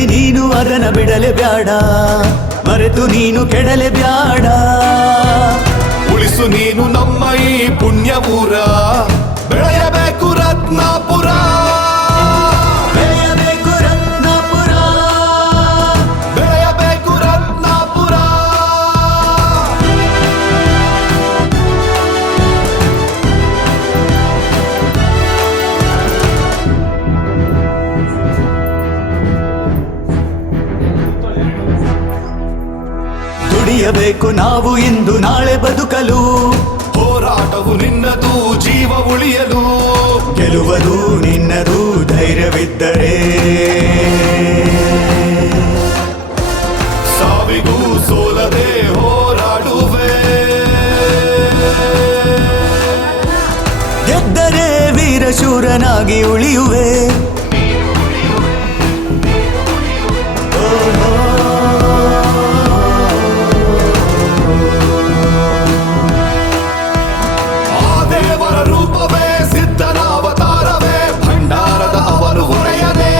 ನಂಬಿ ನೀನು ಅದನ್ನ ಬಿಡಲೆ ಬ್ಯಾಡ, ಮರೆತು ನೀನು ಕೆಡಲೆ ಬ್ಯಾಡ. ಉಳಿಸು ನೀನು ನಮ್ಮ ಈ ಪುಣ್ಯ ಊರ, ಬೆಳೆಯಬೇಕು ರತ್ನಾಪುರ, ಬೆಳೆಯಬೇಕು ರತ್ನಾಪುರ, ಬೆಳೆಯಬೇಕು ರತ್ನಾಪುರ. ದುಡಿಯಬೇಕು ನಾವು ಇಂದು ನಾಳೆ ಬದುಕಲು, ಹೋರಾಟವು ನಿನ್ನದು ಜೀವ ಉಳಿಯಲು, ಗೆಲುವುದು ನಿನ್ನದು ಧೈರ್ಯವಿದ್ದರೆ. ಸಾವಿಗೂ ಸೋಲದೆ ಹೋರಾಡುವೆ, ಗೆದ್ದರೆ ವೀರಶೂರನಾಗಿ ಉಳಿಯುವೆ. ಆ ದೇವರ ರೂಪವೇ ಸಿದ್ಧನಾವತಾರವೇ, ಭಂಡಾರದ ಅವರು ಹೊರೆಯದೆ,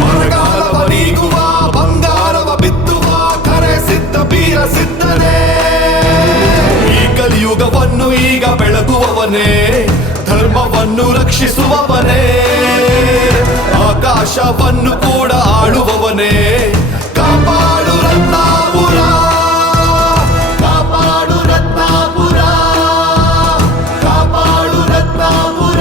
ಮರಗಾಲವ ನೀಗುವ ಬಂಗಾರವ ಬಿತ್ತುವ ಕರೆ ಸಿದ್ಧ ಬೀರ ಸಿದ್ಧನೇ. ಈ ಕಲಿಯುಗವನ್ನು ಈಗ ಬೆಳಗುವವನೇ, ಧರ್ಮವನ್ನು ರಕ್ಷಿಸುವವನೇ, ಆಕಾಶವನ್ನು ಕೂಡ ಆಳುವವನೇ. ಕಾಪಾಡು ರತ್ನಾಪುರ, ಕಾಪಾಡು ರತ್ನಾಪುರ, ಕಾಪಾಡು ರತ್ನಾಪುರ.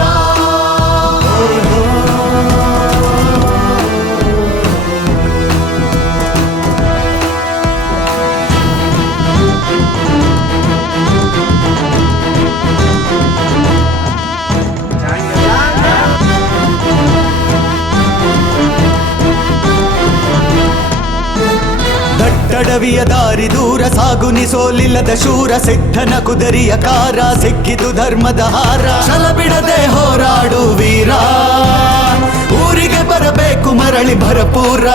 ದಟ್ಟಡವಿಯ ದಾರಿ ದೂರ ಸಾಗುನಿ ಸೋಲಿಲ್ಲದ ಶೂರ, ಸಿದ್ಧನ ಕುದರಿಯ ಕಾರ ಸಿಕ್ಕಿತು ಧರ್ಮದ ಹಾರ. ಛಲ ಬಿಡದೆ ಹೋರಾಡು ವೀರ, ಊರಿಗೆ ಬರಬೇಕು ಮರಳಿ ಭರಪೂರ.